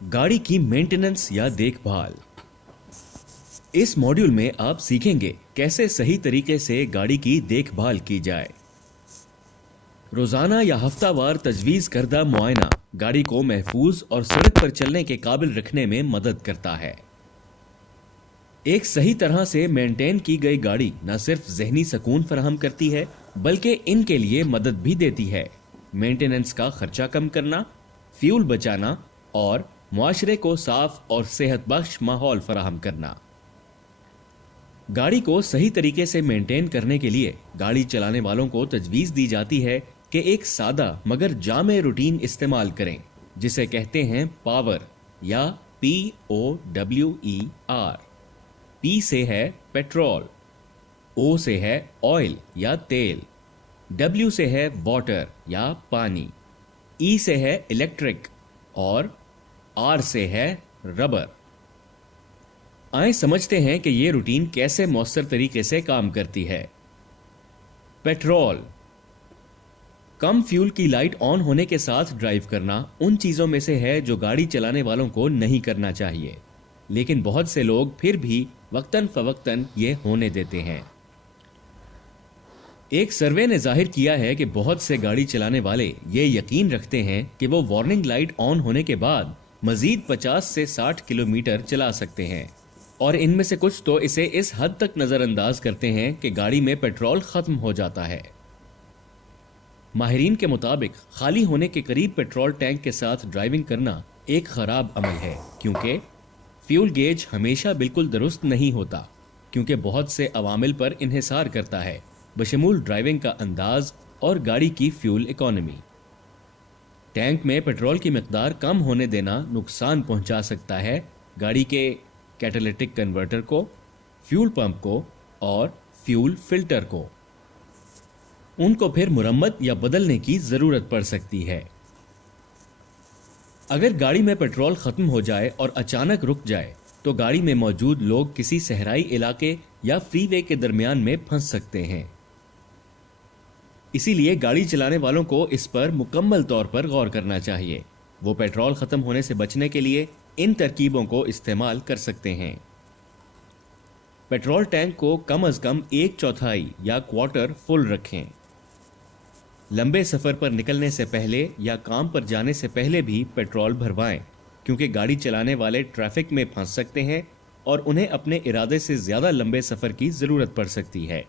गाड़ी की मेंटेनेंस या देखभाल। इस मॉड्यूल में आप सीखेंगे कैसे सही तरीके से गाड़ी की देखभाल की जाए। रोजाना या हफ्तावार तजवीज करदा मुआयना गाड़ी को महफूज और सड़क पर चलने के काबिल रखने में मदद करता है। एक सही तरह से मेंटेन की गई गाड़ी न सिर्फ जहनी सुकून फराहम करती है बल्कि इनके लिए मदद भी देती है। मेंटेनेंस का खर्चा कम करना, फ्यूल बचाना और मुआशरे को साफ और सेहतबख्श माहौल फराहम करना। गाड़ी को सही तरीके से मेंटेन करने के लिए गाड़ी चलाने वालों को तजवीज़ दी जाती है कि एक सादा मगर जामे रूटीन इस्तेमाल करें जिसे कहते हैं पावर या POWER। P से है पेट्रोल, O से है ऑयल या तेल, W से है वाटर या पानी, E से है इलेक्ट्रिक और R से है रबर। आइए समझते हैं कि ये रूटीन कैसे मौसर तरीके से काम करती है। पेट्रोल। कम फ्यूल की लाइट ऑन होने के साथ ड्राइव करना उन चीज़ों में से है जो गाड़ी चलाने वालों को नहीं करना चाहिए, लेकिन बहुत से लोग फिर भी वक्तन फवक्तन ये होने देते हैं। एक सर्वे ने जाहिर किया है कि बहुत से गाड़ी चलाने वाले ये यकीन रखते हैं कि वो वार्निंग लाइट ऑन होने के बाद मजीद 50 से 60 किलोमीटर चला सकते हैं, और इनमें से कुछ तो इसे इस हद तक नज़रअंदाज करते हैं कि गाड़ी में पेट्रोल ख़त्म हो जाता है। माहिरीन के मुताबिक खाली होने के करीब पेट्रोल टैंक के साथ ड्राइविंग करना एक ख़राब अमल है, क्योंकि फ्यूल गेज हमेशा बिल्कुल दुरुस्त नहीं होता, क्योंकि बहुत से अवामिल पर इन्हिसार करता है, बशमूल ड्राइविंग का अंदाज और गाड़ी की फ्यूल इकोनॉमी। टैंक में पेट्रोल की मिकदार कम होने देना नुकसान पहुंचा सकता है गाड़ी के कैटालिटिक कन्वर्टर को, फ्यूल पंप को और फ्यूल फिल्टर को। उनको फिर मुरम्मत या बदलने की ज़रूरत पड़ सकती है। अगर गाड़ी में पेट्रोल ख़त्म हो जाए और अचानक रुक जाए तो गाड़ी में मौजूद लोग किसी सहराई इलाके या फ्रीवे के दरमियान में फंस सकते हैं। इसीलिए गाड़ी चलाने वालों को इस पर मुकम्मल तौर पर गौर करना चाहिए। वो पेट्रोल ख़त्म होने से बचने के लिए इन तरकीबों को इस्तेमाल कर सकते हैं। पेट्रोल टैंक को कम अज़ कम 1/4 या क्वार्टर फुल रखें। लंबे सफ़र पर निकलने से पहले या काम पर जाने से पहले भी पेट्रोल भरवाएं, क्योंकि गाड़ी चलाने वाले ट्रैफिक में फंस सकते हैं और उन्हें अपने इरादे से ज़्यादा लंबे सफ़र की ज़रूरत पड़ सकती है।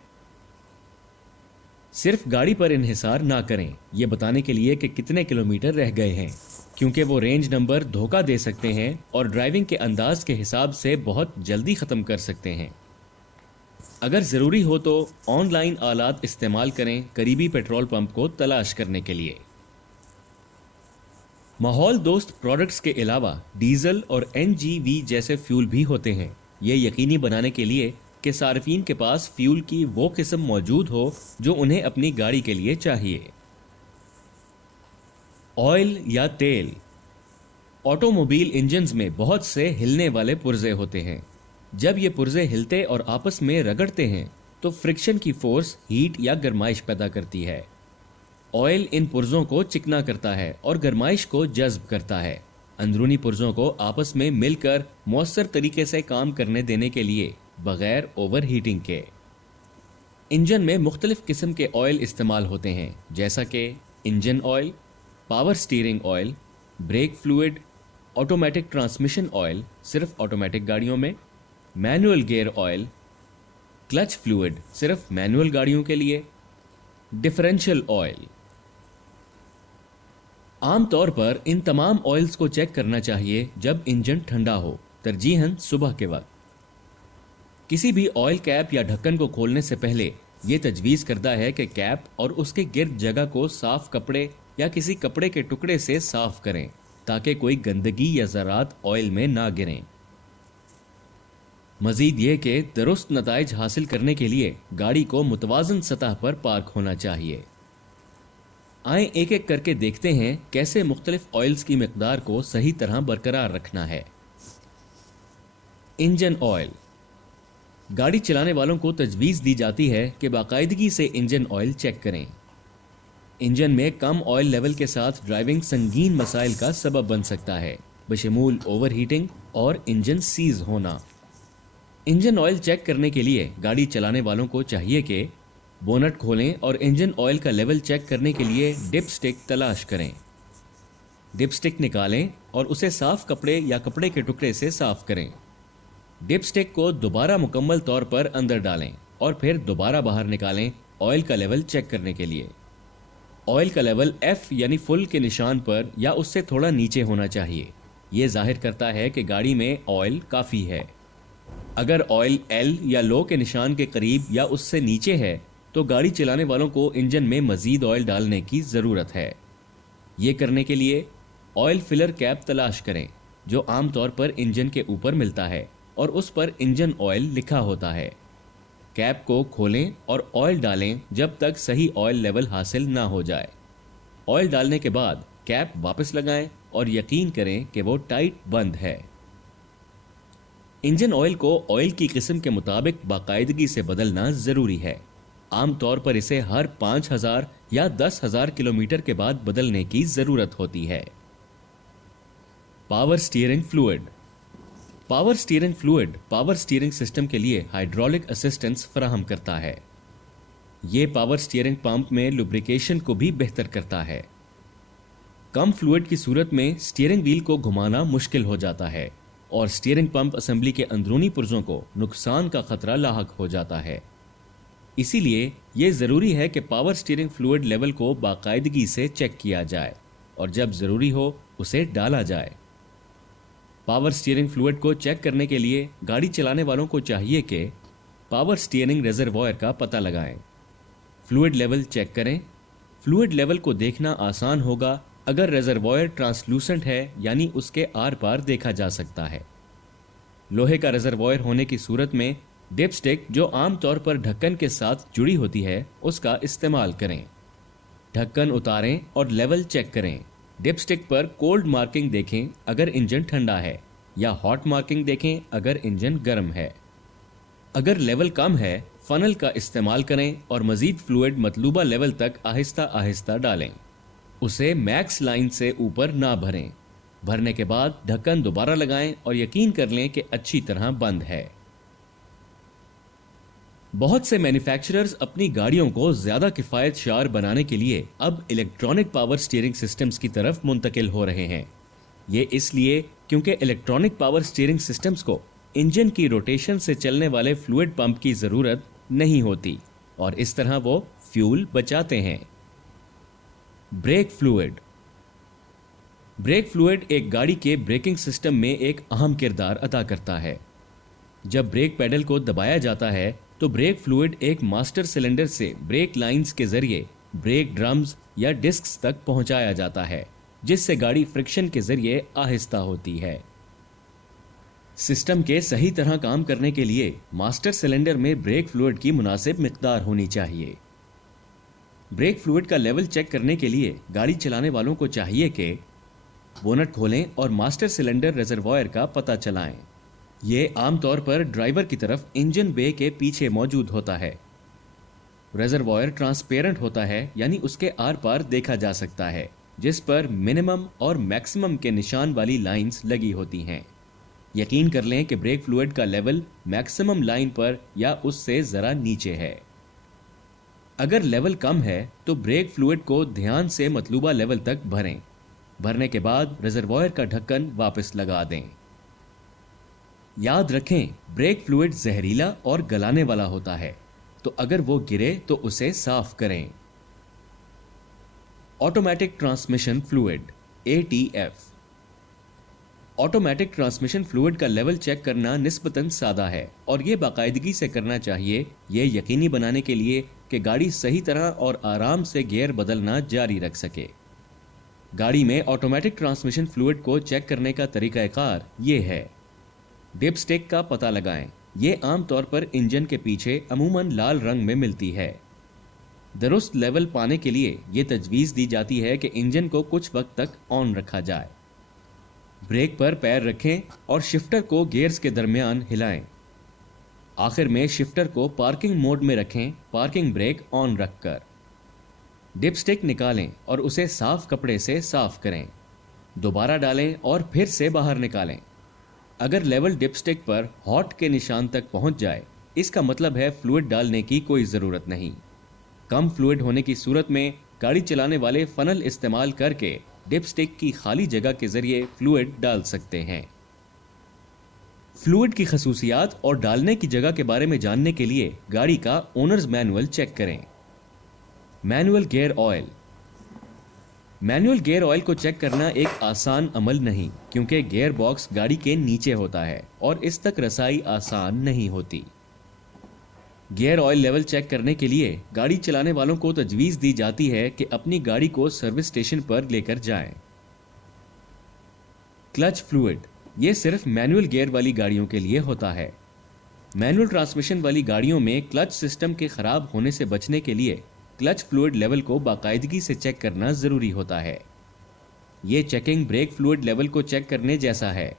सिर्फ गाड़ी पर इन्हिसार ना करें ये बताने के लिए कि कितने किलोमीटर रह गए हैं, क्योंकि वो रेंज नंबर धोखा दे सकते हैं और ड्राइविंग के अंदाज के हिसाब से बहुत जल्दी ख़त्म कर सकते हैं। अगर ज़रूरी हो तो ऑनलाइन आलात इस्तेमाल करें करीबी पेट्रोल पंप को तलाश करने के लिए। माहौल दोस्त प्रोडक्ट्स के अलावा डीजल और NGV जैसे फ्यूल भी होते हैं, ये यकीनी बनाने के लिए कि सार्फिन के पास फ्यूल की वो किस्म मौजूद हो जो उन्हें अपनी गाड़ी के लिए चाहिए। ऑयल या तेल। ऑटोमोबाइल इंजन्स में बहुत से हिलने वाले पुर्जे होते हैं। जब ये पुर्जे हिलते और आपस में रगड़ते हैं तो फ्रिक्शन की फोर्स हीट या गर्माइश पैदा करती है। ऑयल इन पुर्जों को चिकना करता है और गर्माइश को जज्ब करता है, अंदरूनी पुर्जों को आपस में मिलकर मौसर तरीके से काम करने देने के लिए, बगैर ओवर हीटिंग के। इंजन में मुख्तलिफ किस्म के ऑयल इस्तेमाल होते हैं, जैसा कि engine oil, power steering oil, brake fluid, automatic transmission oil सिर्फ ऑटोमेटिक गाड़ियों में, manual gear oil, clutch fluid सिर्फ मैनुअल गाड़ियों के लिए, डिफरेंशियल ऑयल। आमतौर पर इन तमाम ऑयल्स को चेक करना चाहिए जब इंजन ठंडा हो, तरजीहन सुबह के वक्त। किसी भी ऑयल कैप या ढक्कन को खोलने से पहले यह तजवीज़ करता है कि कैप और उसके गिर्द जगह को साफ कपड़े या किसी कपड़े के टुकड़े से साफ करें ताकि कोई गंदगी या ज़रात ऑयल में ना गिरें। मज़ीद ये कि दुरुस्त नताइज हासिल करने के लिए गाड़ी को मुतवाज़न सतह पर पार्क होना चाहिए। आए एक एक करके देखते हैं कैसे मुख्तलिफ ऑयल्स की मिकदार को सही तरह बरकरार रखना है। Engine oil. गाड़ी चलाने वालों को तजवीज़ दी जाती है कि बाकायदगी से इंजन ऑयल चेक करें। इंजन में कम ऑयल लेवल के साथ ड्राइविंग संगीन मसाइल का सबब बन सकता है। बशमूल ओवर हीटिंग और इंजन सीज होना। इंजन ऑयल चेक करने के लिए गाड़ी चलाने वालों को चाहिए कि बोनट खोलें और इंजन ऑयल का लेवल चेक करने के लिए डिप स्टिक तलाश करें। डिप स्टिक निकालें और उसे साफ कपड़े या कपड़े के टुकड़े से साफ करें। डिप स्टिक को दोबारा मुकम्मल तौर पर अंदर डालें और फिर दोबारा बाहर निकालें ऑयल का लेवल चेक करने के लिए। ऑयल का लेवल F यानी फुल के निशान पर या उससे थोड़ा नीचे होना चाहिए। ये जाहिर करता है कि गाड़ी में ऑयल काफ़ी है। अगर ऑयल L या लो के निशान के करीब या उससे नीचे है तो गाड़ी चलाने वालों को इंजन में मज़ीद ऑयल डालने की ज़रूरत है। ये करने के लिए ऑयल फिलर कैप तलाश करें जो आमतौर पर इंजन के ऊपर मिलता है और उस पर इंजन ऑयल लिखा होता है। कैप को खोलें और ऑयल डालें जब तक सही ऑयल लेवल हासिल ना हो जाए। ऑयल डालने के बाद कैप वापस लगाएं और यकीन करें कि वो टाइट बंद है। इंजन ऑयल को ऑयल की किस्म के मुताबिक बाकायदगी से बदलना ज़रूरी है। आमतौर पर इसे हर 5000 या 10,000 किलोमीटर के बाद बदलने की ज़रूरत होती है। Power steering fluid. Power steering fluid power steering system के लिए हाइड्रोलिक असिस्टेंस फराहम करता है। ये पावर स्टीयरिंग पंप में लुब्रिकेशन को भी बेहतर करता है। कम फ्लूइड की सूरत में स्टीयरिंग व्हील को घुमाना मुश्किल हो जाता है और स्टीयरिंग पंप असेंबली के अंदरूनी पुर्जों को नुकसान का खतरा लाहक हो जाता है। इसीलिए ये ज़रूरी है कि पावर स्टीयरिंग फ्लूइड लेवल को बाकायदगी से चेक किया जाए और जब ज़रूरी हो उसे डाला जाए। पावर स्टीयरिंग फ्लूइड को चेक करने के लिए गाड़ी चलाने वालों को चाहिए कि पावर स्टीयरिंग रिजर्वॉयर का पता लगाएं। फ्लूइड लेवल चेक करें। फ्लूइड लेवल को देखना आसान होगा अगर रिजर्वॉयर ट्रांसलूसेंट है यानी उसके आर पार देखा जा सकता है। लोहे का रिजर्वॉयर होने की सूरत में डिप स्टिक जो आमतौर पर ढक्कन के साथ जुड़ी होती है उसका इस्तेमाल करें। ढक्कन उतारें और लेवल चेक करें। डिप स्टिक पर कोल्ड मार्किंग देखें अगर इंजन ठंडा है या हॉट मार्किंग देखें अगर इंजन गर्म है। अगर लेवल कम है फनल का इस्तेमाल करें और मजीद फ्लूइड मतलूबा लेवल तक आहिस्ता आहिस्ता डालें। उसे मैक्स लाइन से ऊपर ना भरें। भरने के बाद ढक्कन दोबारा लगाएं और यकीन कर लें कि अच्छी तरह बंद है। बहुत से मैन्युफैक्चरर्स अपनी गाड़ियों को ज़्यादा किफ़ायतशार बनाने के लिए अब इलेक्ट्रॉनिक पावर स्टीयरिंग सिस्टम्स की तरफ मुंतकिल हो रहे हैं। ये इसलिए क्योंकि इलेक्ट्रॉनिक पावर स्टीयरिंग सिस्टम्स को इंजन की रोटेशन से चलने वाले फ्लूइड पंप की ज़रूरत नहीं होती और इस तरह वो फ्यूल बचाते हैं। Brake fluid. ब्रेक फ्लूइड एक गाड़ी के ब्रेकिंग सिस्टम में एक अहम किरदार अदा करता है। जब ब्रेक पैडल को दबाया जाता है तो ब्रेक फ्लूइड एक मास्टर सिलेंडर से ब्रेक लाइंस के जरिए ब्रेक ड्रम्स या डिस्क्स तक पहुंचाया जाता है जिससे गाड़ी फ्रिक्शन के जरिए आहिस्ता होती है। सिस्टम के सही तरह काम करने के लिए मास्टर सिलेंडर में ब्रेक फ्लूइड की मुनासिब मिकदार होनी चाहिए। ब्रेक फ्लूइड का लेवल चेक करने के लिए गाड़ी चलाने वालों को चाहिए कि बोनट खोलें और मास्टर सिलेंडर रिजर्वॉयर का पता चलाएं। ये आमतौर पर ड्राइवर की तरफ इंजन बे के पीछे मौजूद होता है। रिजर्वॉयर ट्रांसपेरेंट होता है यानी उसके आर पार देखा जा सकता है जिस पर मिनिमम और मैक्सिमम के निशान वाली लाइंस लगी होती हैं। यकीन कर लें कि ब्रेक फ्लूइड का लेवल मैक्सिमम लाइन पर या उससे ज़रा नीचे है। अगर लेवल कम है तो ब्रेक फ्लूइड को ध्यान से मतलूबा लेवल तक भरें। भरने के बाद रिजर्वॉयर का ढक्कन वापस लगा दें। याद रखें, ब्रेक फ्लूइड जहरीला और गलाने वाला होता है तो अगर वो गिरे तो उसे साफ करें। Automatic transmission fluid ATF। Automatic transmission fluid का लेवल चेक करना निस्बतन सादा है और ये बाकायदगी से करना चाहिए, ये यकीनी बनाने के लिए कि गाड़ी सही तरह और आराम से गियर बदलना जारी रख सके। गाड़ी में ऑटोमेटिक ट्रांसमिशन फ्लूइड को चेक करने का तरीकाकार ये है। डिप स्टिक का पता लगाएं। ये आमतौर पर इंजन के पीछे अमूमन लाल रंग में मिलती है। दुरुस्त लेवल पाने के लिए ये तजवीज़ दी जाती है कि इंजन को कुछ वक्त तक ऑन रखा जाए। ब्रेक पर पैर रखें और शिफ्टर को गियर्स के दरमियान हिलाएं। आखिर में शिफ्टर को पार्किंग मोड में रखें, पार्किंग ब्रेक ऑन रखकर। डिप स्टिक निकालें और उसे साफ कपड़े से साफ करें। दोबारा डालें और फिर से बाहर निकालें। अगर लेवल डिपस्टिक पर हॉट के निशान तक पहुंच जाए, इसका मतलब है फ्लूइड डालने की कोई ज़रूरत नहीं। कम फ्लूइड होने की सूरत में गाड़ी चलाने वाले फनल इस्तेमाल करके डिपस्टिक की खाली जगह के जरिए फ्लूइड डाल सकते हैं। फ्लूइड की खसूसियात और डालने की जगह के बारे में जानने के लिए गाड़ी का ओनर्स मैनुअल चेक करें। Manual gear oil. Manual gear oil को चेक करना एक आसान अमल नहीं, क्योंकि गियर बॉक्स गाड़ी के नीचे होता है और इस तक रसाई आसान नहीं होती। गियर ऑयल लेवल चेक करने के लिए गाड़ी चलाने वालों को तजवीज़ दी जाती है कि अपनी गाड़ी को सर्विस स्टेशन पर लेकर जाएं। क्लच फ्लूइड, ये सिर्फ मैनुअल गियर वाली गाड़ियों के लिए होता है। मैनुअल ट्रांसमिशन वाली गाड़ियों में क्लच सिस्टम के खराब होने से बचने के लिए क्लच फ्लूइड लेवल को बाकायदगी से चेक करना ज़रूरी होता है। ये चेकिंग ब्रेक फ्लूइड लेवल को चेक करने जैसा है।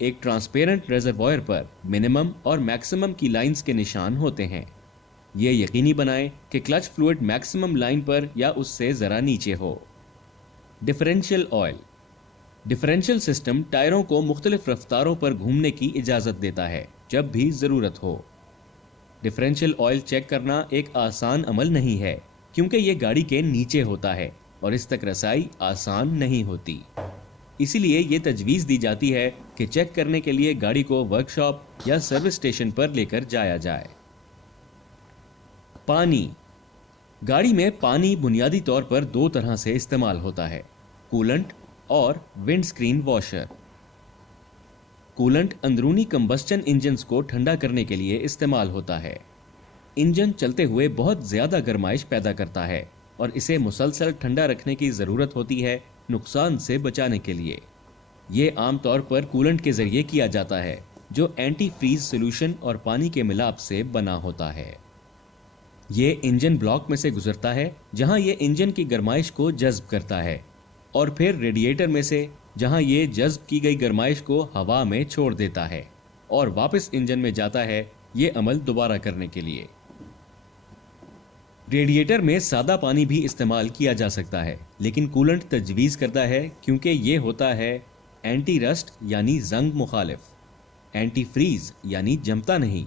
एक ट्रांसपेरेंट रेजरवॉयर पर मिनिमम और मैक्सिमम की लाइंस के निशान होते हैं। ये यकीनी बनाएं कि क्लच फ्लूइड मैक्सिमम लाइन पर या उससे ज़रा नीचे हो। Differential oil. डिफरेंशियल सिस्टम टायरों को मुख्तलिफ रफ्तारों पर घूमने की इजाज़त देता है जब भी ज़रूरत हो। डिफरेंशियल ऑयल चेक करना एक आसान अमल नहीं है, क्योंकि ये गाड़ी के नीचे होता है और इस तक रसाई आसान नहीं होती। इसीलिए ये तजवीज़ दी जाती है कि चेक करने के लिए गाड़ी को वर्कशॉप या सर्विस स्टेशन पर लेकर जाया जाए। पानी। गाड़ी में पानी बुनियादी तौर पर दो तरह से इस्तेमाल होता है, कूलेंट और विंडस्क्रीन वॉशर। कूलेंट अंदरूनी कंबस्चन इंजन्स को ठंडा करने के लिए इस्तेमाल होता है। इंजन चलते हुए बहुत ज़्यादा गर्माइश पैदा करता है और इसे मुसलसल ठंडा रखने की ज़रूरत होती है नुकसान से बचाने के लिए। ये आमतौर पर कूलेंट के ज़रिए किया जाता है, जो एंटी फ्रीज सोल्यूशन और पानी के मिलाप से बना होता है। ये इंजन ब्लॉक में से गुजरता है, जहां ये इंजन की गर्माइश को जज्ब करता है, और फिर रेडिएटर में से, जहां ये जज्ब की गई गर्माइश को हवा में छोड़ देता है और वापस इंजन में जाता है ये अमल दोबारा करने के लिए। रेडिएटर में सादा पानी भी इस्तेमाल किया जा सकता है, लेकिन कूलेंट तजवीज़ करता है क्योंकि ये होता है एंटी रस्ट यानी जंग मुखालिफ, एंटी फ्रीज यानी जमता नहीं,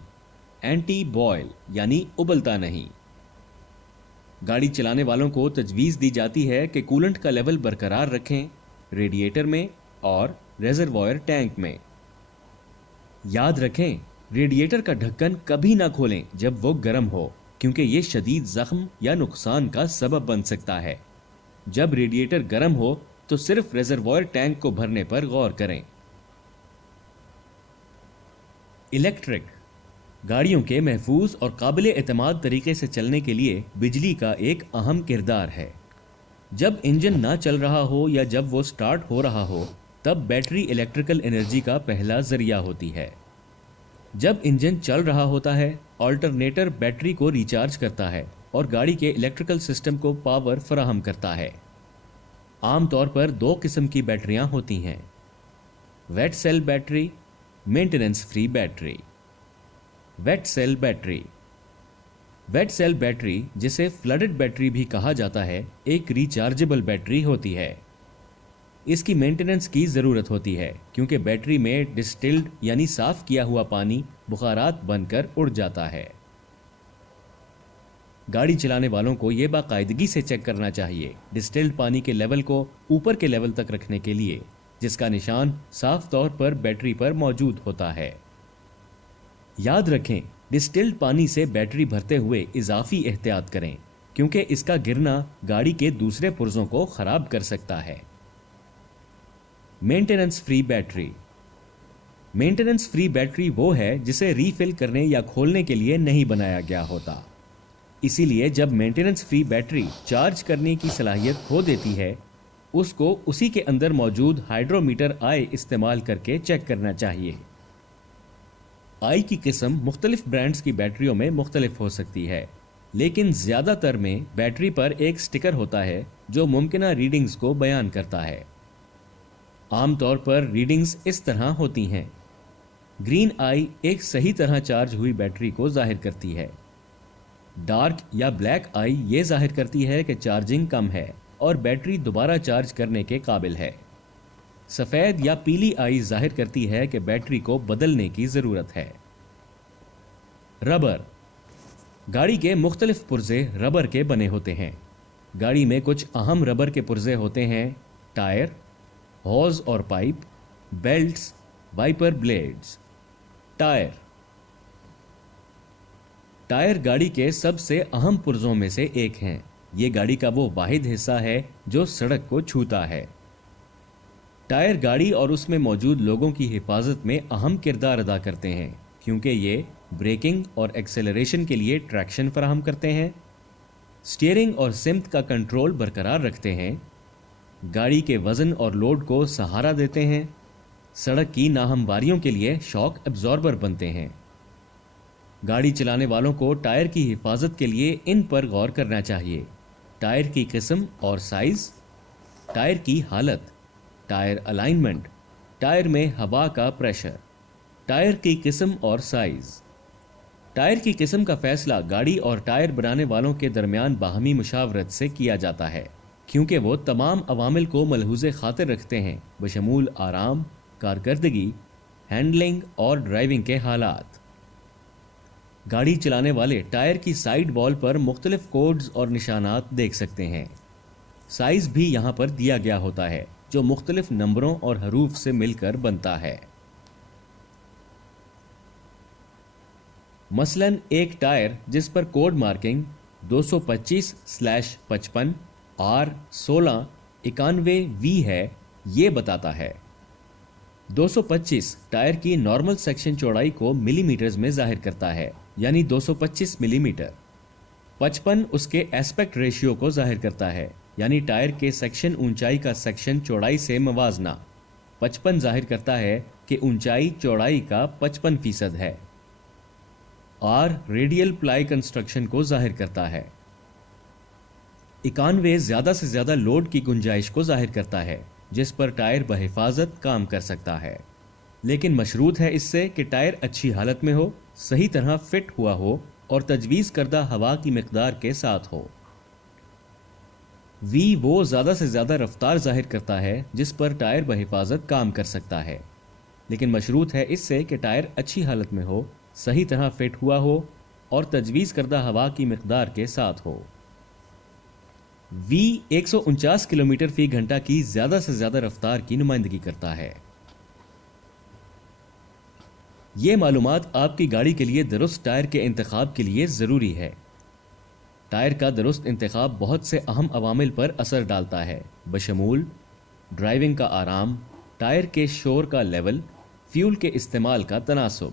एंटी बॉयल यानी उबलता नहीं। गाड़ी चलाने वालों को तजवीज़ दी जाती है कि कूलेंट का लेवल बरकरार रखें रेडिएटर में और रेजरवॉयर टैंक में। याद रखें, रेडिएटर का ढक्कन कभी ना खोलें जब वो गर्म हो, क्योंकि ये शदीद जख्म या नुकसान का सबब बन सकता है। जब रेडिएटर गर्म हो तो सिर्फ रेजरवॉयर टैंक को भरने पर गौर करें। इलेक्ट्रिक। गाड़ियों के महफूज और काबिल एतमाद तरीके से चलने के लिए बिजली का एक अहम किरदार है। जब इंजन ना चल रहा हो या जब वो स्टार्ट हो रहा हो, तब बैटरी इलेक्ट्रिकल एनर्जी का पहला जरिया होती है। जब इंजन चल रहा होता है, ऑल्टरनेटर बैटरी को रिचार्ज करता है और गाड़ी के इलेक्ट्रिकल सिस्टम को पावर फराहम करता है। आमतौर पर दो किस्म की बैटरियां होती हैं, wet cell battery, maintenance free battery. Wet cell battery. Wet cell battery, जिसे फ्लडेड बैटरी भी कहा जाता है, एक रिचार्जेबल बैटरी होती है। इसकी मेंटेनेंस की ज़रूरत होती है क्योंकि बैटरी में डिस्टिल्ड यानी साफ़ किया हुआ पानी बुखारात बनकर उड़ जाता है। गाड़ी चलाने वालों को ये बाकायदगी से चेक करना चाहिए डिस्टिल्ड पानी के लेवल को ऊपर के लेवल तक रखने के लिए, जिसका निशान साफ तौर पर बैटरी पर मौजूद होता है। याद रखें, डिस्टिल्ड पानी से बैटरी भरते हुए इजाफी एहतियात करें, क्योंकि इसका गिरना गाड़ी के दूसरे पुर्जों को ख़राब कर सकता है। Maintenance free battery. Maintenance free battery वो है जिसे रीफिल करने या खोलने के लिए नहीं बनाया गया होता। इसीलिए जब मेंटेनेंस फ्री बैटरी चार्ज करने की सलाहियत खो देती है, उसको उसी के अंदर मौजूद हाइड्रोमीटर आई इस्तेमाल करके चेक करना चाहिए। आई की किस्म मुख्तलिफ ब्रांड्स की बैटरियों में मुख्तलिफ हो सकती है, लेकिन ज़्यादातर में बैटरी पर एक स्टिकर होता है जो मुमकिना रीडिंग्स को बयान करता है। आमतौर पर रीडिंग्स इस तरह होती हैं। ग्रीन आई एक सही तरह चार्ज हुई बैटरी को जाहिर करती है। डार्क या ब्लैक आई ये जाहिर करती है कि चार्जिंग कम है और बैटरी दोबारा चार्ज करने के काबिल है। سفید یا پیلی آئی ظاہر کرتی ہے کہ بیٹری کو بدلنے کی ضرورت ہے۔ ربر، گاڑی کے مختلف پرزے ربر کے بنے ہوتے ہیں۔ گاڑی میں کچھ اہم ربر کے پرزے ہوتے ہیں: ٹائر، ہوز اور pipe, belts, wiper blades. Tyre گاڑی کے سب سے اہم پرزوں میں سے ایک ہیں۔ یہ گاڑی کا وہ واحد حصہ ہے جو سڑک کو چھوتا ہے۔ ٹائر گاڑی اور اس میں موجود لوگوں کی حفاظت میں اہم کردار ادا کرتے ہیں، کیونکہ یہ بریکنگ اور ایکسیلریشن کے لیے ٹریکشن فراہم کرتے ہیں، سٹیئرنگ اور سمت کا کنٹرول برقرار رکھتے ہیں، گاڑی کے وزن اور لوڈ کو سہارا دیتے ہیں، سڑک کی ناہمواریوں کے لیے شاک ایبزاربر بنتے ہیں۔ گاڑی چلانے والوں کو ٹائر کی حفاظت کے لیے ان پر غور کرنا چاہیے: ٹائر کی قسم اور سائز، ٹائر کی حالت، ٹائر الائنمنٹ، ٹائر میں ہوا کا پریشر۔ ٹائر کی قسم اور سائز۔ ٹائر کی قسم کا فیصلہ گاڑی اور ٹائر بنانے والوں کے درمیان باہمی مشاورت سے کیا جاتا ہے، کیونکہ وہ تمام عوامل کو ملحوظ خاطر رکھتے ہیں، بشمول آرام، کارکردگی، ہینڈلنگ اور ڈرائیونگ کے حالات۔ گاڑی چلانے والے ٹائر کی سائیڈ وال پر مختلف کوڈز اور نشانات دیکھ سکتے ہیں۔ سائز بھی یہاں پر دیا گیا ہوتا ہے، جو مختلف نمبروں اور حروف سے مل کر بنتا ہے۔ مثلاً ایک ٹائر جس پر کوڈ مارکنگ 225/55 R1691V ہے، یہ بتاتا ہے 225 ٹائر کی نارمل سیکشن چوڑائی کو ملی میٹرز میں ظاہر کرتا ہے، یعنی 225 ملی میٹر۔ 55 اس کے ایسپیکٹ ریشیو کو ظاہر کرتا ہے، یعنی ٹائر کے سیکشن اونچائی کا سیکشن چوڑائی سے موازنہ۔ 55 ظاہر کرتا ہے کہ اونچائی چوڑائی کا 55% ہے۔ آر ریڈیل پلائی کنسٹرکشن کو ظاہر کرتا ہے۔ 91 زیادہ سے زیادہ لوڈ کی گنجائش کو ظاہر کرتا ہے جس پر ٹائر بحفاظت کام کر سکتا ہے، لیکن مشروط ہے اس سے کہ ٹائر اچھی حالت میں ہو، صحیح طرح فٹ ہوا ہو اور تجویز کردہ ہوا کی مقدار کے ساتھ ہو۔ وی وہ زیادہ سے زیادہ رفتار ظاہر کرتا ہے جس پر ٹائر بحفاظت کام کر سکتا ہے، لیکن مشروط ہے اس سے کہ ٹائر اچھی حالت میں ہو، صحیح طرح فٹ ہوا ہو اور تجویز کردہ ہوا کی مقدار کے ساتھ ہو۔ وی 149 کلومیٹر فی گھنٹہ کی زیادہ سے زیادہ رفتار کی نمائندگی کرتا ہے۔ یہ معلومات آپ کی گاڑی کے لیے درست ٹائر کے انتخاب کے لیے ضروری ہے۔ ٹائر کا درست انتخاب بہت سے اہم عوامل پر اثر ڈالتا ہے، بشمول ڈرائیونگ کا آرام، ٹائر کے شور کا لیول، فیول کے استعمال کا تناسب۔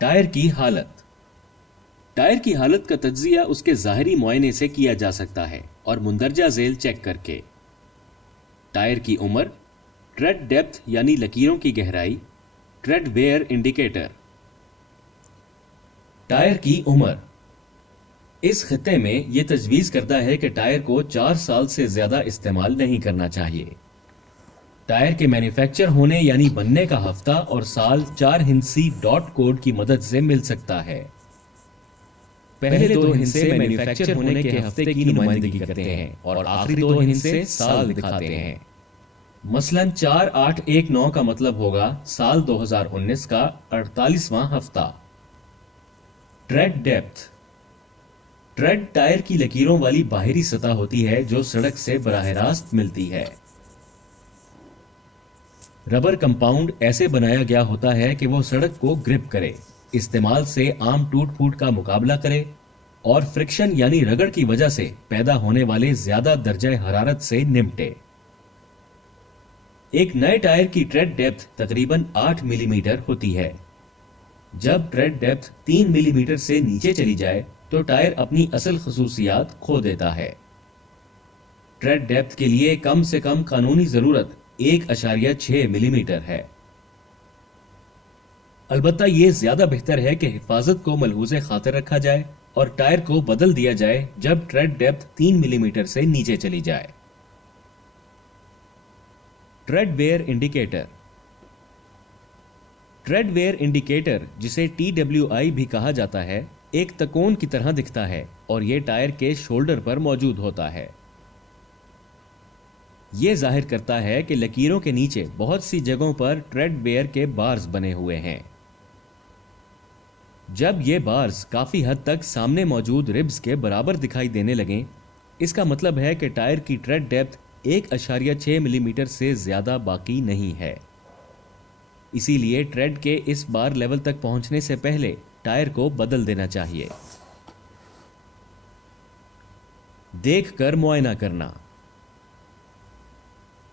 ٹائر کی حالت۔ ٹائر کی حالت کا تجزیہ اس کے ظاہری معائنے سے کیا جا سکتا ہے اور مندرجہ ذیل چیک کر کے۔ ٹائر کی عمر، ٹریڈ ڈیپتھ یعنی لکیروں کی گہرائی، ٹریڈ ویئر انڈیکیٹر۔ ٹائر کی عمر۔ اس خطے میں یہ تجویز کرتا ہے کہ ٹائر کو 4 سال سے زیادہ استعمال نہیں کرنا چاہیے۔ ٹائر کے مینوفیکچر ہونے یعنی بننے کا ہفتہ اور سال 4 ہندسی ڈاٹ کوڈ کی مدد سے مل سکتا ہے۔ پہلے 2 ہندسے مینوفیکچر ہونے کے ہفتے کی نمائندگی کرتے ہیں اور آخری 2 ہندسے سال دکھاتے ہیں۔ مثلاً 4819 کا مطلب ہوگا سال 2019 کا 48واں ہفتہ۔ Trade depth. ٹریڈ ٹائر کی لکیروں والی باہری سطح ہوتی ہے جو سڑک سے براہ راست ملتی ہے۔ ربر کمپاؤنڈ ایسے بنایا گیا ہوتا ہے کہ وہ سڑک کو گرپ کرے، استعمال سے عام ٹوٹ پھوٹ کا مقابلہ کرے اور فرکشن یعنی رگڑ کی وجہ سے پیدا ہونے والے زیادہ درجہ حرارت سے نمٹے۔ ایک نئے ٹائر کی ٹریڈ ڈیپتھ تقریباً 8 ملی میٹر ہوتی ہے۔ جب ٹریڈ ڈیپتھ 3 ملی میٹر سے نیچے چلی جائے تو ٹائر اپنی اصل خصوصیات کھو دیتا ہے۔ ٹریڈ ڈیپتھ کے لیے کم سے کم قانونی ضرورت 1.6 ملی میٹر ہے۔ البتہ یہ زیادہ بہتر ہے کہ حفاظت کو ملحوظ خاطر رکھا جائے اور ٹائر کو بدل دیا جائے جب ٹریڈ ڈیپتھ 3 ملی میٹر سے نیچے چلی جائے۔ Tread wear indicator. Tread wear indicator, جسے TWI بھی کہا جاتا ہے، ایک تکون کی طرح دکھتا ہے اور یہ ٹائر کے شولڈر پر موجود ہوتا ہے۔ یہ ظاہر کرتا ہے کہ لکیروں کے نیچے بہت سی جگہوں پر ٹریڈ بیئر کے بارز بنے ہوئے ہیں۔ جب یہ بارز کافی حد تک سامنے موجود ربز کے برابر دکھائی دینے لگیں، اس کا مطلب ہے کہ ٹائر کی ٹریڈ ڈیپتھ 1.6 ملی میٹر سے زیادہ باقی نہیں ہے۔ اسی لیے ٹریڈ کے اس بار لیول تک پہنچنے سے پہلے ٹائر کو بدل دینا چاہیے۔ دیکھ کر معائنہ کرنا۔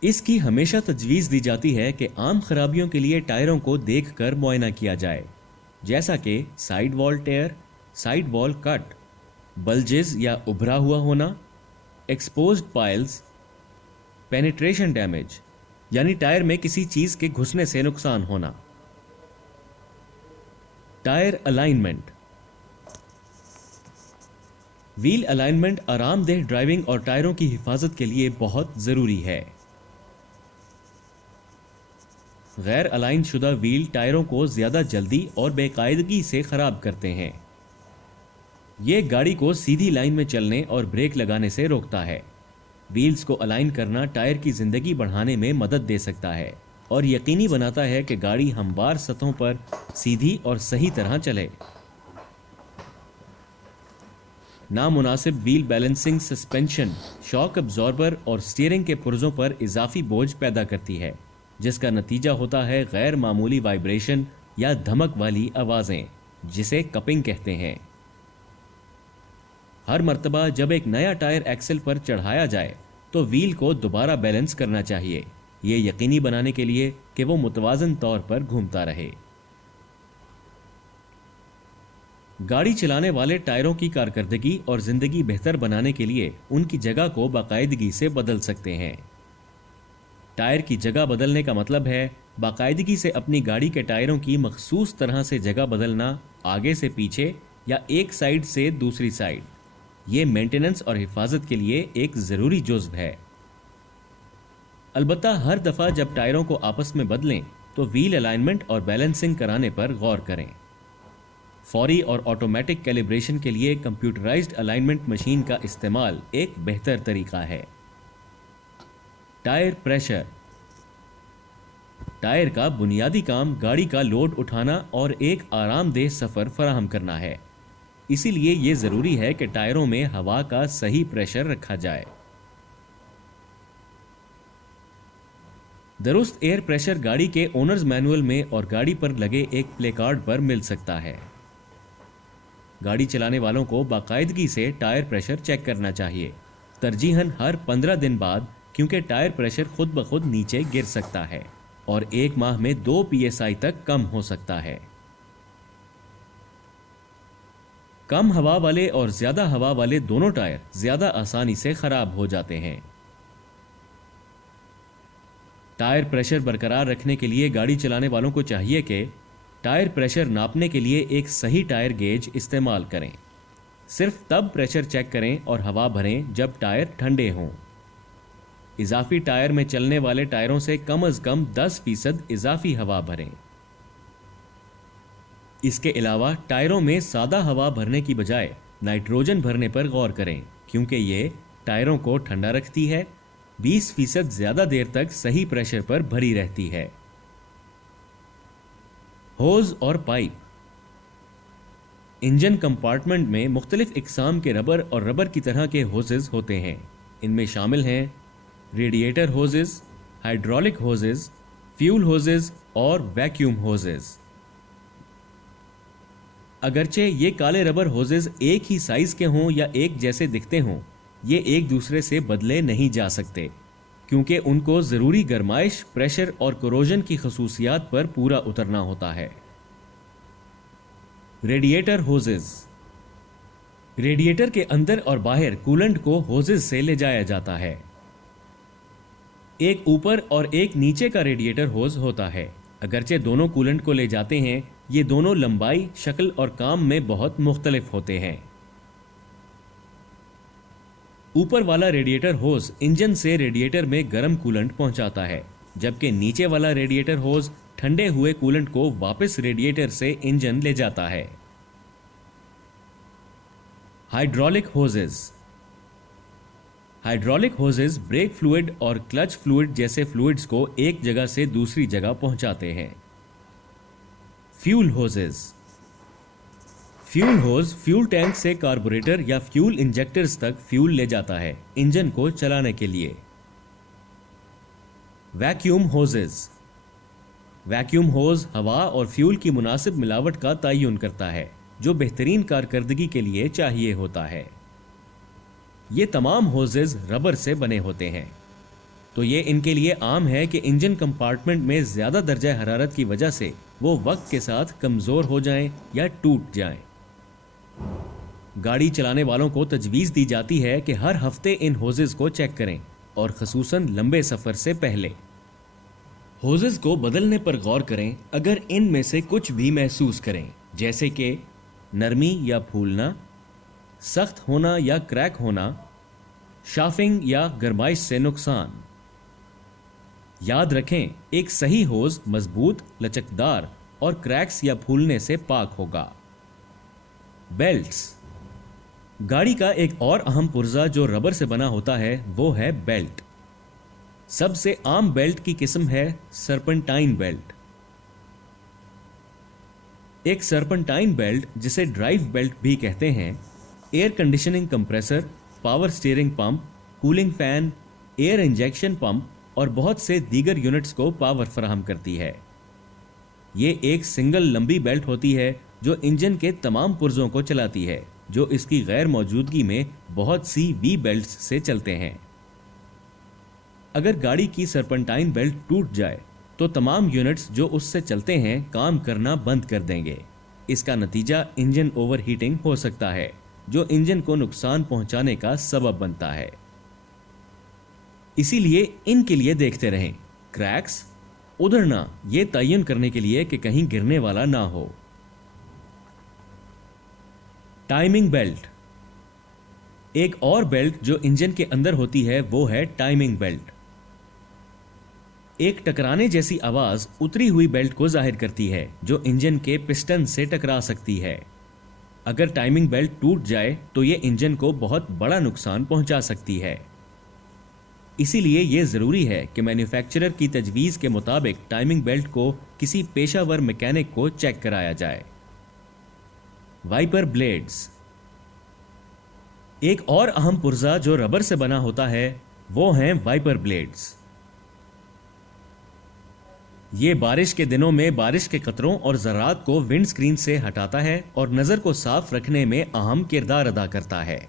اس کی ہمیشہ تجویز دی جاتی ہے کہ عام خرابیوں کے لیے ٹائروں کو دیکھ کر معائنہ کیا جائے، جیسا کہ سائیڈ وال ٹیئر، سائیڈ وال کٹ، بلجز یا ابھرا ہوا ہونا، ایکسپوزڈ پائلز، پینیٹریشن ڈیمیج یعنی ٹائر میں کسی چیز کے گھسنے سے نقصان ہونا۔ Tyre alignment. ویل الائنمنٹ آرام دہ ڈرائیونگ اور ٹائروں کی حفاظت کے لیے بہت ضروری ہے۔ غیر الائن شدہ ویل ٹائروں کو زیادہ جلدی اور بے قاعدگی سے خراب کرتے ہیں۔ یہ گاڑی کو سیدھی لائن میں چلنے اور بریک لگانے سے روکتا ہے۔ ویلز کو الائن کرنا ٹائر کی زندگی بڑھانے میں مدد دے سکتا ہے اور یقینی بناتا ہے کہ گاڑی ہموار سطحوں پر سیدھی اور صحیح طرح چلے۔ نامناسب ویل بیلنسنگ سسپینشن شاک ابزاربر اور سٹیئرنگ کے پرزوں پر اضافی بوجھ پیدا کرتی ہے، جس کا نتیجہ ہوتا ہے غیر معمولی وائبریشن یا دھمک والی آوازیں، جسے کپنگ کہتے ہیں۔ ہر مرتبہ جب ایک نیا ٹائر ایکسل پر چڑھایا جائے تو ویل کو دوبارہ بیلنس کرنا چاہیے، یہ یقینی بنانے کے لیے کہ وہ متوازن طور پر گھومتا رہے۔ گاڑی چلانے والے ٹائروں کی کارکردگی اور زندگی بہتر بنانے کے لیے ان کی جگہ کو باقاعدگی سے بدل سکتے ہیں۔ ٹائر کی جگہ بدلنے کا مطلب ہے باقاعدگی سے اپنی گاڑی کے ٹائروں کی مخصوص طرح سے جگہ بدلنا، آگے سے پیچھے یا ایک سائیڈ سے دوسری سائیڈ۔ یہ مینٹیننس اور حفاظت کے لیے ایک ضروری جزو ہے۔ البتہ ہر دفعہ جب ٹائروں کو آپس میں بدلیں تو ویل الائنمنٹ اور بیلنسنگ کرانے پر غور کریں۔ فوری اور آٹومیٹک کیلیبریشن کے لیے کمپیوٹرائزڈ الائنمنٹ مشین کا استعمال ایک بہتر طریقہ ہے۔ Tyre pressure. ٹائر کا بنیادی کام گاڑی کا لوڈ اٹھانا اور ایک آرام دہ سفر فراہم کرنا ہے، اسی لیے یہ ضروری ہے کہ ٹائروں میں ہوا کا صحیح پریشر رکھا جائے۔ درست ایئر پریشر گاڑی کے اونرز مینول میں اور گاڑی پر لگے ایک پلے کارڈ پر مل سکتا ہے۔ گاڑی چلانے والوں کو باقاعدگی سے ٹائر پریشر چیک کرنا چاہیے، ترجیحاً ہر 15 دن بعد، کیونکہ ٹائر پریشر خود بخود نیچے گر سکتا ہے اور ایک ماہ میں 2 PSI تک کم ہو سکتا ہے۔ کم ہوا والے اور زیادہ ہوا والے دونوں ٹائر زیادہ آسانی سے خراب ہو جاتے ہیں۔ ٹائر پریشر برقرار رکھنے کے لیے گاڑی چلانے والوں کو چاہیے کہ ٹائر پریشر ناپنے کے لیے ایک صحیح ٹائر گیج استعمال کریں۔ صرف تب پریشر چیک کریں اور ہوا بھریں جب ٹائر ٹھنڈے ہوں۔ اضافی ٹائر میں چلنے والے ٹائروں سے کم از کم 10% اضافی ہوا بھریں۔ اس کے علاوہ ٹائروں میں سادہ ہوا بھرنے کی بجائے نائٹروجن بھرنے پر غور کریں، کیونکہ یہ ٹائروں کو ٹھنڈا رکھتی ہے، 20% زیادہ دیر تک صحیح پریشر پر بھری رہتی ہے۔ ہوز اور پائپ۔ انجن کمپارٹمنٹ میں مختلف اقسام کے ربر اور ربر کی طرح کے ہوزز ہوتے ہیں۔ ان میں شامل ہیں ریڈیٹر ہوزز، ہائیڈرولک ہوزز، فیول ہوزز اور ویکیوم ہوزز۔ اگرچہ یہ کالے ربر ہوزز ایک ہی سائز کے ہوں یا ایک جیسے دکھتے ہوں، یہ ایک دوسرے سے بدلے نہیں جا سکتے، کیونکہ ان کو ضروری گرمائش، پریشر اور کروژن کی خصوصیات پر پورا اترنا ہوتا ہے۔ ریڈیٹر ہوزز۔ ریڈیٹر کے اندر اور باہر کولنٹ کو ہوزز سے لے جایا جاتا ہے۔ ایک اوپر اور ایک نیچے کا ریڈیٹر ہوز ہوتا ہے۔ اگرچہ دونوں کولنٹ کو لے جاتے ہیں، یہ دونوں لمبائی، شکل اور کام میں بہت مختلف ہوتے ہیں۔ اوپر والا ریڈیٹر ہوز انجن سے ریڈیٹر میں گرم کولنٹ پہنچاتا ہے، جبکہ نیچے والا ریڈیٹر ہوز ٹھنڈے ہوئے کولنٹ کو واپس ریڈیٹر سے انجن لے جاتا ہے۔ Hydraulic hoses. Hydraulic hoses brake fluid और क्लच फ्लूइड जैसे फ्लूइड्स को एक जगह से दूसरी जगह पहुंचाते हैं। Fuel hoses. Fuel hose fuel tank से कार्बोरेटर या फ्यूल इंजेक्टर्स तक फ्यूल ले जाता है इंजन को चलाने के लिए। Vacuum hoses. वैक्यूम होज हवा और फ्यूल की मुनासिब मिलावट का तयन करता है जो बेहतरीन कारकर्दगी के लिए चाहिए होता है। ये तमाम होजेस रबर से बने होते हैं, तो ये इनके लिए आम है कि इंजन कंपार्टमेंट में ज़्यादा दर्जा हरारत की वजह से वो वक्त के साथ कमज़ोर हो जाएं या टूट जाएं। गाड़ी चलाने वालों को तजवीज़ दी जाती है कि हर हफ्ते इन होजेस को चेक करें और ख़ुसूसन लंबे सफ़र से पहले। होजेस को बदलने पर गौर करें अगर इनमें से कुछ भी महसूस करें, जैसे कि नरमी या फूलना, सख्त होना या क्रैक होना, शाफिंग या गरमाइश से नुकसान। याद रखें, एक सही होज मजबूत, लचकदार और क्रैक्स या फूलने से पाक होगा। बेल्ट्स। गाड़ी का एक और अहम पुर्जा जो रबर से बना होता है वो है बेल्ट। सबसे आम बेल्ट की किस्म है सर्पेंटाइन बेल्ट। एक सर्पेंटाइन बेल्ट, जिसे ड्राइव बेल्ट भी कहते हैं, air conditioning compressor, power steering pump, cooling fan, air injection pump और बहुत से दीगर यूनिट्स को पावर फराहम करती है। ये एक सिंगल लंबी बेल्ट होती है जो इंजन के तमाम पुर्जों को चलाती है, जो इसकी गैर मौजूदगी में बहुत सी वी बेल्ट्स से चलते हैं। अगर गाड़ी की सर्पेंटाइन बेल्ट टूट जाए तो तमाम यूनिट्स जो उससे चलते हैं काम करना बंद कर देंगे। इसका नतीजा इंजन ओवरहीटिंग हो सकता है, जो इंजन को नुकसान पहुंचाने का सबब बनता है। इसीलिए इनके लिए देखते रहें। क्रैक्स, उधड़ना, ये तयन करने के लिए कि कहीं गिरने वाला ना हो। Timing belt. एक और बेल्ट जो इंजन के अंदर होती है वो है टाइमिंग बेल्ट। एक टकराने जैसी आवाज उतरी हुई बेल्ट को जाहिर करती है जो इंजन के पिस्टन से टकरा सकती है। अगर टाइमिंग बेल्ट टूट जाए तो यह इंजन को बहुत बड़ा नुकसान पहुंचा सकती है। इसीलिए यह जरूरी है कि मैन्युफैक्चरर की तजवीज़ के मुताबिक टाइमिंग बेल्ट को किसी पेशावर मैकेनिक को चेक कराया जाए। Wiper blades. एक और अहम पुर्जा जो रबर से बना होता है वो हैं वाइपर ब्लेड्स। ये बारिश के दिनों में बारिश के कतरों और ज़रात को विंड स्क्रीन से हटाता है और नज़र को साफ रखने में अहम किरदार अदा करता है।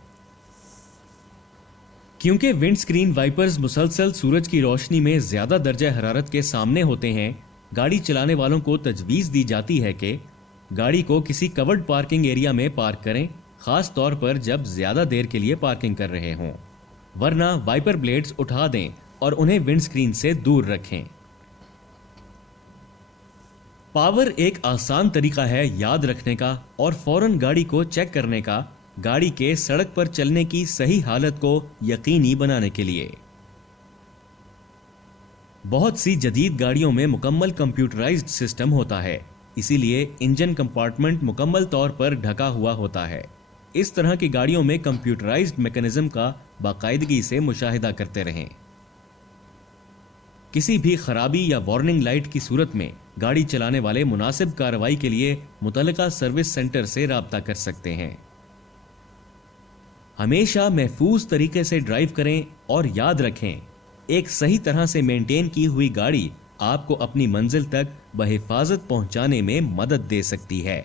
क्योंकि विंड स्क्रीन वाइपर्स मुसलसल सूरज की रोशनी में ज़्यादा दर्जा हरारत के सामने होते हैं, गाड़ी चलाने वालों को तजवीज़ दी जाती है कि गाड़ी को किसी कवर्ड पार्किंग एरिया में पार्क करें, ख़ास तौर पर जब ज़्यादा देर के लिए पार्किंग कर रहे हों, वरना वाइपर ब्लेड्स उठा दें और उन्हें विंड स्क्रीन से दूर रखें। पावर एक आसान तरीका है याद रखने का और फौरन गाड़ी को चेक करने का, गाड़ी के सड़क पर चलने की सही हालत को यकीनी बनाने के लिए। बहुत सी जदीद गाड़ियों में मुकम्मल कंप्यूटराइज्ड सिस्टम होता है, इसीलिए इंजन कंपार्टमेंट मुकम्मल तौर पर ढका हुआ होता है। इस तरह की गाड़ियों में कंप्यूटराइज्ड मैकेनिज्म का बाकायदगी से मुशाहिदा करते रहें। किसी भी खराबी या वार्निंग लाइट की सूरत में गाड़ी चलाने वाले मुनासिब कार्रवाई के लिए मुतल्लिका सर्विस सेंटर से राब्ता कर सकते हैं। हमेशा महफूज तरीके से ड्राइव करें और याद रखें, एक सही तरह से मेंटेन की हुई गाड़ी आपको अपनी मंजिल तक बहिफाजत पहुंचाने में मदद दे सकती है।